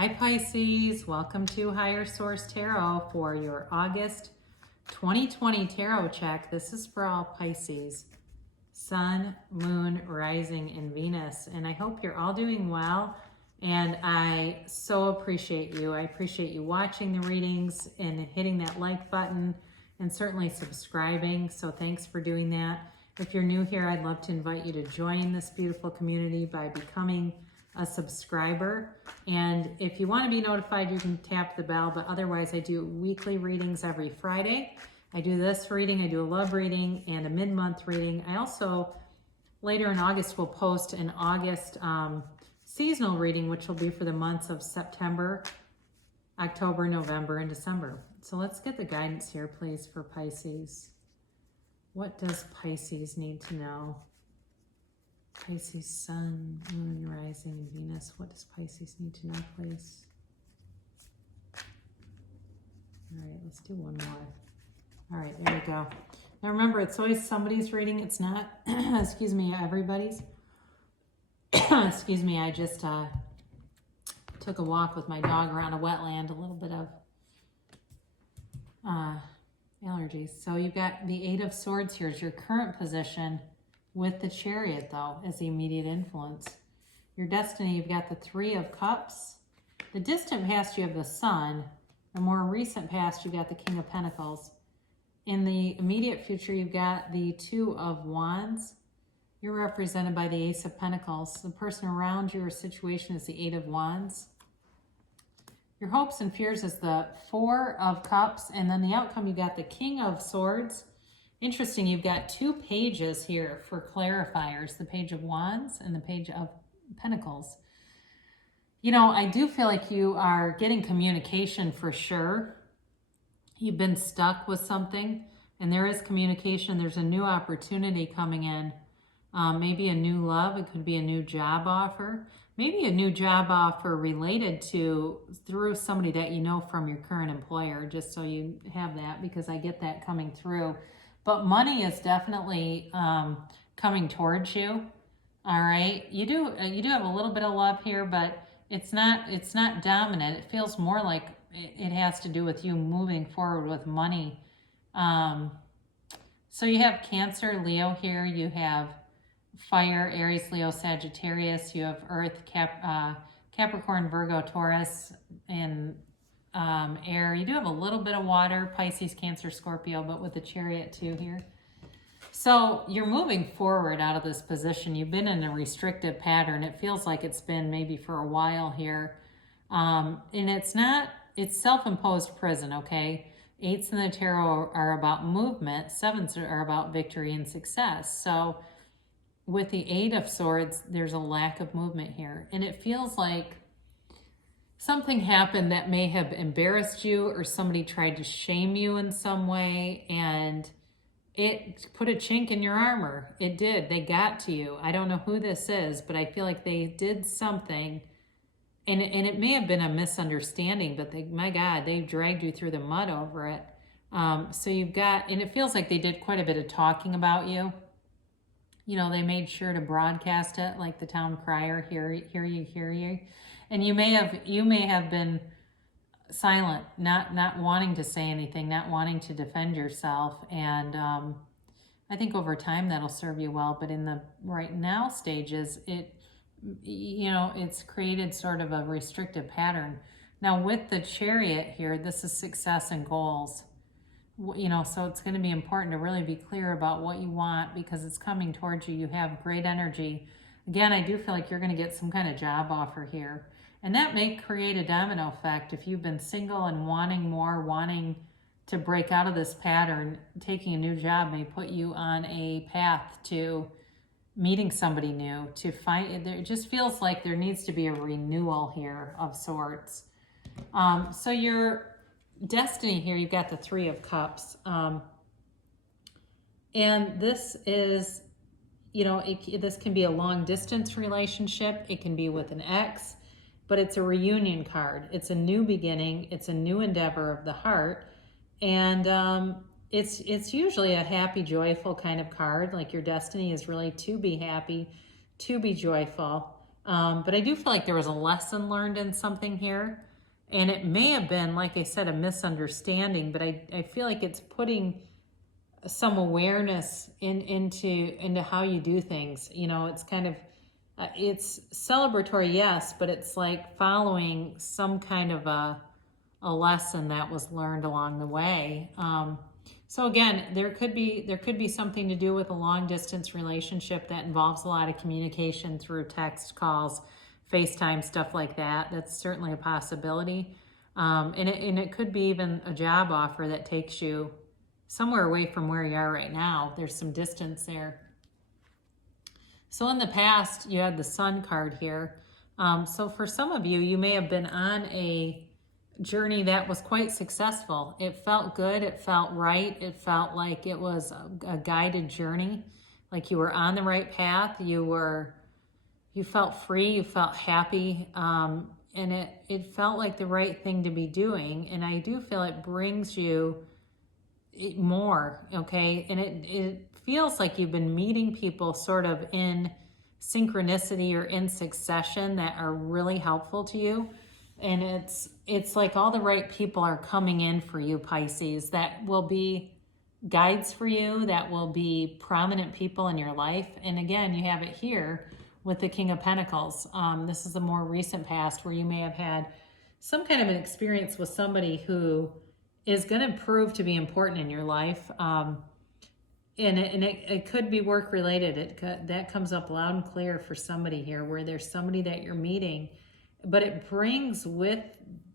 Hi Pisces, welcome to Higher Source Tarot for your August 2020 tarot check. This is for all Pisces, Sun, Moon, Rising, and Venus. And I hope you're all doing well. And I so appreciate you. I appreciate you watching the readings and hitting that like button and certainly subscribing. So thanks for doing that. If you're new here, I'd love to invite you to join this beautiful community by becoming a subscriber. And if you want to be notified, you can tap the bell, but otherwise I do weekly readings every Friday. I do this reading, I do a love reading and a mid-month reading. I also, later in August, will post an August seasonal reading, which will be for the months of September, October, November, and December. So let's get the guidance here, please, for Pisces. What does Pisces need to know? Pisces, Sun, Moon, Rising, and Venus. What does Pisces need to know, please? All right, let's do one more. All right, there we go. Now remember, it's always somebody's reading. It's not, excuse me, everybody's. Excuse me, I just took a walk with my dog around a wetland, a little bit of allergies. So you've got the Eight of Swords here is your current position, with the Chariot, though, as the immediate influence. Your destiny, you've got the Three of Cups. The distant past, you have the Sun. The more recent past, you've got the King of Pentacles. In the immediate future, you've got the Two of Wands. You're represented by the Ace of Pentacles. The person around your situation is the Eight of Wands. Your hopes and fears is the Four of Cups. And then the outcome, you've got the King of Swords. Interesting, you've got two pages here for clarifiers, the Page of Wands and the Page of Pentacles. You know, I do feel like you are getting communication for sure. You've been stuck with something and there is communication. There's a new opportunity coming in. Maybe a new love. It could be a new job offer. Maybe a new job offer related to through somebody that you know from your current employer, just so you have that, because I get that coming through. But money is definitely coming towards you. All right, you do have a little bit of love here, but it's not dominant. It feels more like it has to do with you moving forward with money. So you have Cancer, Leo here. You have Fire, Aries, Leo, Sagittarius. You have Earth, Capricorn, Virgo, Taurus, and air. You do have a little bit of water, Pisces, Cancer, Scorpio, but with the Chariot too here. So you're moving forward out of this position. You've been in a restrictive pattern. It feels like it's been maybe for a while here. And it's self-imposed prison, okay? Eights in the tarot are about movement. Sevens are about victory and success. So with the Eight of Swords, there's a lack of movement here. And it feels like something happened that may have embarrassed you, or somebody tried to shame you in some way, and it put a chink in your armor. It did. They got to you. I don't know who this is, but I feel like they did something, and it may have been a misunderstanding, but my God, they dragged you through the mud over it. So you've got, and it feels like they did quite a bit of talking about you. You know, they made sure to broadcast it like the town crier, hear you. And you may have been silent, not wanting to say anything, not wanting to defend yourself. And I think over time that'll serve you well. But in the right now stages, it's created sort of a restrictive pattern. Now with the Chariot here, this is success and goals. You know, so it's going to be important to really be clear about what you want, because it's coming towards you. You have great energy. Again, I do feel like you're going to get some kind of job offer here. And that may create a domino effect. If you've been single and wanting more, wanting to break out of this pattern, taking a new job may put you on a path to meeting somebody new, to find, it just feels like there needs to be a renewal here of sorts. So your destiny here, you've got the Three of Cups. And this is, you know, this can be a long distance relationship. It can be with an ex. But it's a reunion card. It's a new beginning. It's a new endeavor of the heart. And it's usually a happy, joyful kind of card. Like your destiny is really to be happy, to be joyful. But I do feel like there was a lesson learned in something here. And it may have been, like I said, a misunderstanding, but I feel like it's putting some awareness into how you do things. You know, it's kind of, it's celebratory, yes, but it's like following some kind of a lesson that was learned along the way. So again, there could be something to do with a long distance relationship that involves a lot of communication through text, calls, FaceTime, stuff like that. That's certainly a possibility. And it could be even a job offer that takes you somewhere away from where you are right now. There's some distance there. So in the past, you had the Sun card here. So for some of you, you may have been on a journey that was quite successful. It felt good. It felt right. It felt like it was a guided journey, like you were on the right path. You felt free. You felt happy. And it felt like the right thing to be doing. And I do feel it brings you more, okay? And it feels like you've been meeting people sort of in synchronicity or in succession that are really helpful to you. And it's like all the right people are coming in for you, Pisces, that will be guides for you, that will be prominent people in your life. And again, you have it here with the King of Pentacles. This is a more recent past where you may have had some kind of an experience with somebody who is going to prove to be important in your life. And it could be work related. That comes up loud and clear for somebody here, where there's somebody that you're meeting, but it brings with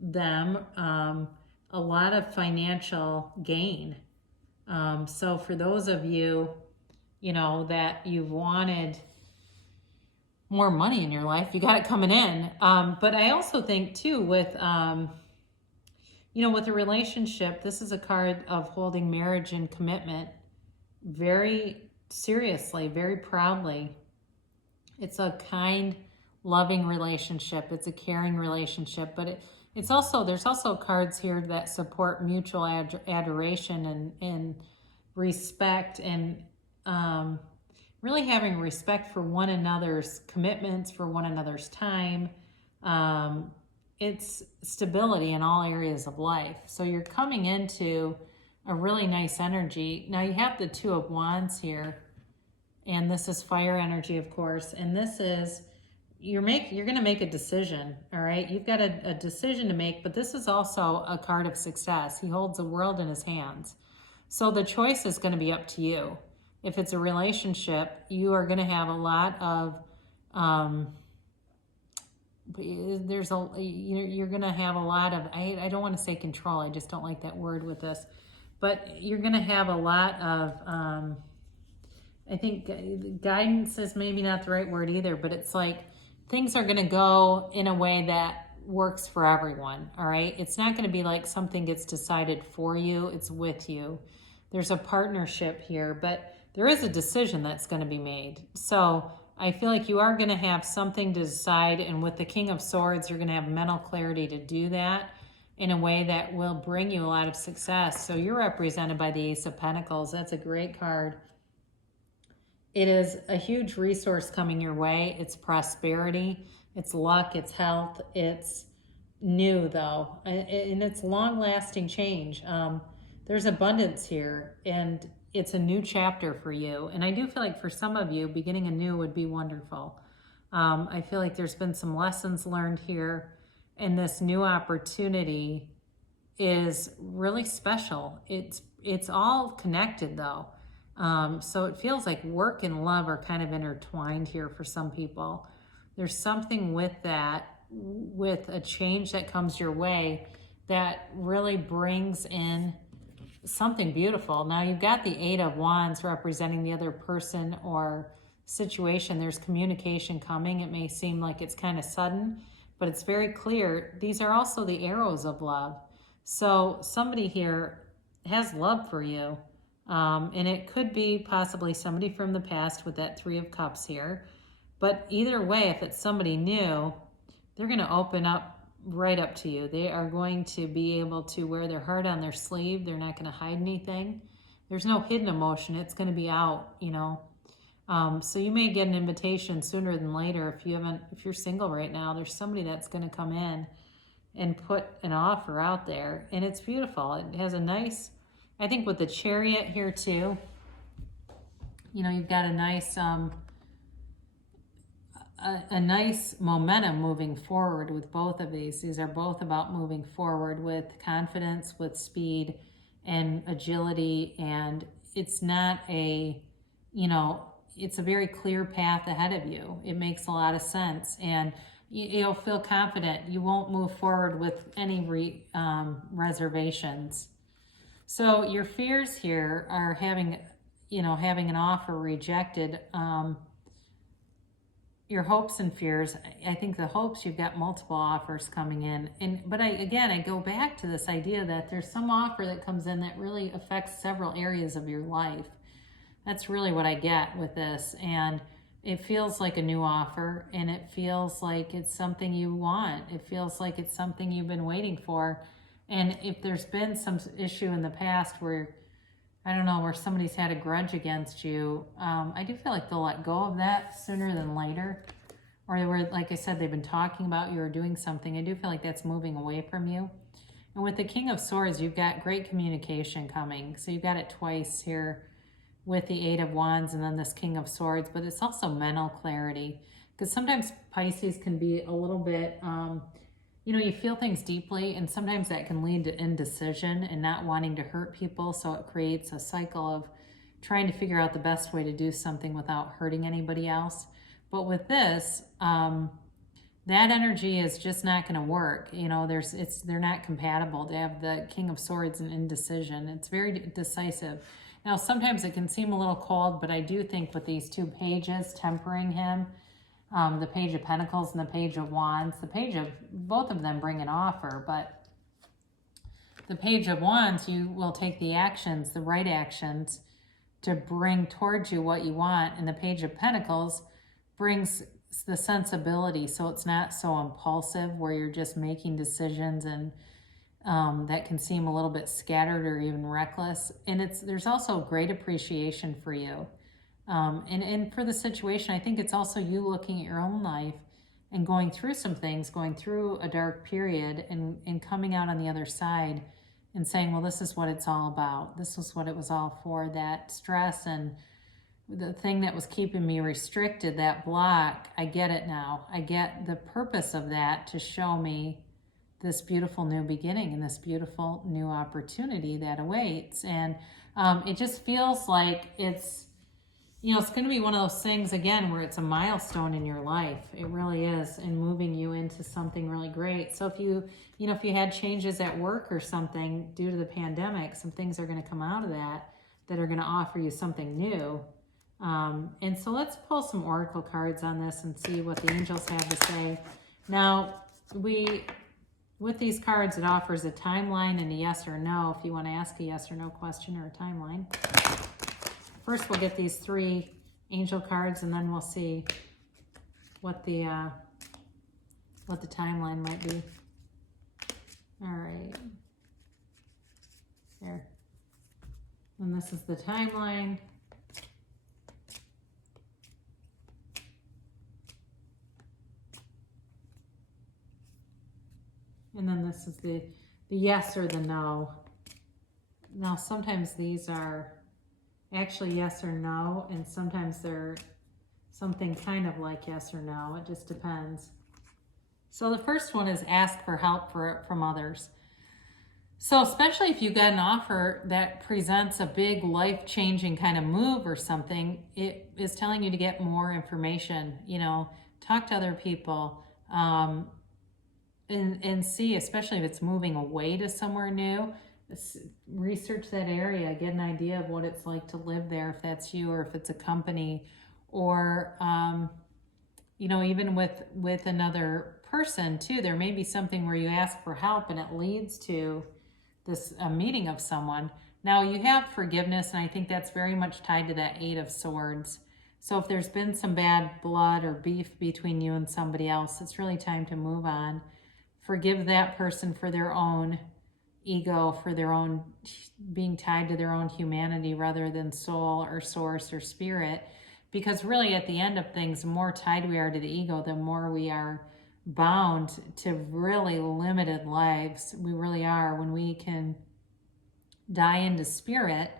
them a lot of financial gain. So for those of you, you know, that you've wanted more money in your life, you got it coming in. But I also think too with, you know, with a relationship, this is a card of holding marriage and commitment very seriously, very proudly. It's a kind, loving relationship. It's a caring relationship, but it's also, there's also cards here that support mutual adoration and respect, and really having respect for one another's commitments, for one another's time. It's stability in all areas of life. So you're coming into a really nice energy. Now you have the Two of Wands here, and this is fire energy, of course. And this is, you're going to make a decision, all right? You've got a decision to make, but this is also a card of success. He holds the world in his hands. So the choice is going to be up to you. If it's a relationship, you are going to have a lot of, you're going to have a lot of, I don't want to say control, I just don't like that word with this, but you're going to have a lot of, I think guidance is maybe not the right word either, but it's like things are going to go in a way that works for everyone, all right? It's not going to be like something gets decided for you, it's with you. There's a partnership here, but there is a decision that's going to be made. So I feel like you are going to have something to decide, and with the King of Swords, you're going to have mental clarity to do that in a way that will bring you a lot of success. So you're represented by the Ace of Pentacles. That's a great card. It is a huge resource coming your way. It's prosperity, it's luck, it's health, it's new though, and it's long-lasting change. There's abundance here, and it's a new chapter for you. And I do feel like for some of you, beginning anew would be wonderful. I feel like there's been some lessons learned here, and this new opportunity is really special. It's all connected though. So it feels like work and love are kind of intertwined here for some people. There's something with that, with a change that comes your way that really brings in something beautiful. Now you've got the Eight of Wands representing the other person or situation. There's communication coming. It may seem like it's kind of sudden, but it's very clear. These are also the arrows of love. So somebody here has love for you. And it could be possibly somebody from the past with that Three of Cups here. But either way, if it's somebody new, they're going to open up right up to you. They are going to be able to wear their heart on their sleeve. They're not going to hide anything. There's no hidden emotion. It's going to be out, you know. So you may get an invitation sooner than later. If you're single right now, there's somebody that's going to come in and put an offer out there, and it's beautiful. It has a nice, I think with the Chariot here too, you've got a nice, a nice momentum moving forward with both of these. These are both about moving forward with confidence, with speed and agility, and it's not it's a very clear path ahead of you. It makes a lot of sense, and you'll feel confident. You won't move forward with any reservations. So your fears here are having an offer rejected. Your hopes and fears, I think the hopes, you've got multiple offers coming in. But I go back to this idea that there's some offer that comes in that really affects several areas of your life. That's really what I get with this. And it feels like a new offer, and it feels like it's something you want. It feels like it's something you've been waiting for. And if there's been some issue in the past where, I don't know, where somebody's had a grudge against you, I do feel like they'll let go of that sooner than later. Or where, like I said, they've been talking about you or doing something. I do feel like that's moving away from you. And with the King of Swords, you've got great communication coming. So you've got it twice here with the Eight of Wands and then this King of Swords. But it's also mental clarity. Because sometimes Pisces can be a little bit... you feel things deeply, and sometimes that can lead to indecision and not wanting to hurt people. So it creates a cycle of trying to figure out the best way to do something without hurting anybody else. But with this, that energy is just not going to work. They're not compatible. They have the King of Swords and indecision. It's very decisive. Now, sometimes it can seem a little cold, but I do think with these two pages tempering him, the Page of Pentacles and the Page of Wands. Both of them bring an offer, but the Page of Wands, you will take the actions, the right actions, to bring towards you what you want. And the Page of Pentacles brings the sensibility, so it's not so impulsive where you're just making decisions and that can seem a little bit scattered or even reckless. And there's also great appreciation for you. And for the situation, I think it's also you looking at your own life and going through some things, going through a dark period and coming out on the other side and saying, well, this is what it's all about. This was what it was all for. That stress and the thing that was keeping me restricted, that block, I get it now. I get the purpose of that to show me this beautiful new beginning and this beautiful new opportunity that awaits. And it just feels like it's going to be one of those things, again, where it's a milestone in your life. It really is, and moving you into something really great. So if you had changes at work or something due to the pandemic, some things are going to come out of that are going to offer you something new. And so let's pull some oracle cards on this and see what the angels have to say. Now, with these cards, it offers a timeline and a yes or no, if you want to ask a yes or no question or a timeline. First, we'll get these three angel cards, and then we'll see what the timeline might be. All right. There. And this is the timeline. And then this is the yes or the no. Now, sometimes these are actually yes or no, and sometimes they're something kind of like yes or no. It just depends. So the first one is ask for help from others. So especially if you get an offer that presents a big life-changing kind of move or something, it is telling you to get more information, talk to other people, and see, especially if it's moving away to somewhere new, research that area, get an idea of what it's like to live there, if that's you or if it's a company, or even with another person too. There may be something where you ask for help and it leads to a meeting of someone. Now you have forgiveness, and I think that's very much tied to that Eight of Swords. So if there's been some bad blood or beef between you and somebody else, it's really time to move on. Forgive that person for their own ego, for their own being tied to their own humanity rather than soul or source or spirit. Because really, at the end of things, the more tied we are to the ego, the more we are bound to really limited lives. We really are. When we can die into spirit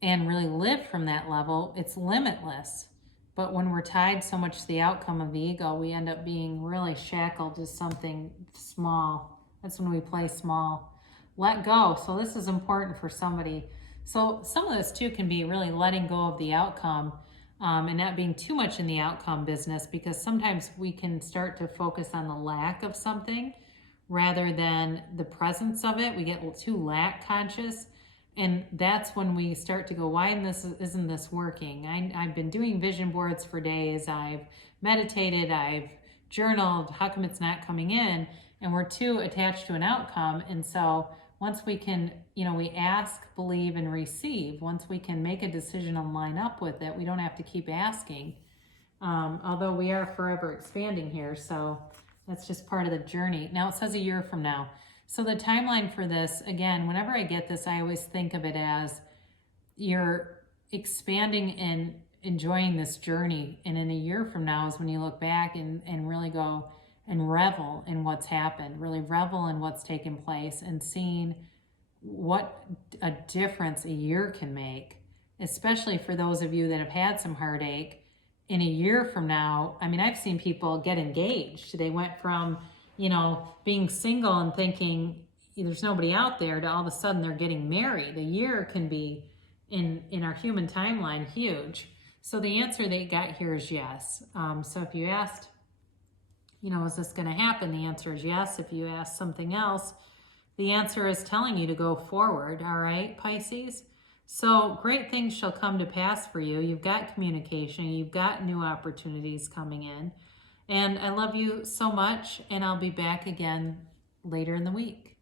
and really live from that level, it's limitless. But when we're tied so much to the outcome of the ego, we end up being really shackled to something small. That's when we play small. Let go. So this is important for somebody. So some of this too can be really letting go of the outcome, and not being too much in the outcome business, because sometimes we can start to focus on the lack of something rather than the presence of it. We get too lack conscious. And that's when we start to go, why isn't this working? I've been doing vision boards for days. I've meditated. I've journaled. How come it's not coming in? And we're too attached to an outcome. And so once we can, we ask, believe, and receive. Once we can make a decision and line up with it, we don't have to keep asking. Although we are forever expanding here. So that's just part of the journey. Now it says a year from now. So the timeline for this, again, whenever I get this, I always think of it as you're expanding and enjoying this journey. And in a year from now is when you look back and really go and revel in what's happened, really revel in what's taken place, and seeing what a difference a year can make, especially for those of you that have had some heartache. In a year from now, I mean, I've seen people get engaged. They went from being single and thinking there's nobody out there to all of a sudden they're getting married. A year can be, in our human timeline, huge. So the answer they got here is yes. So if you asked, is this going to happen? The answer is yes. If you ask something else, the answer is telling you to go forward. All right, Pisces? So great things shall come to pass for you. You've got communication. You've got new opportunities coming in. And I love you so much, and I'll be back again later in the week.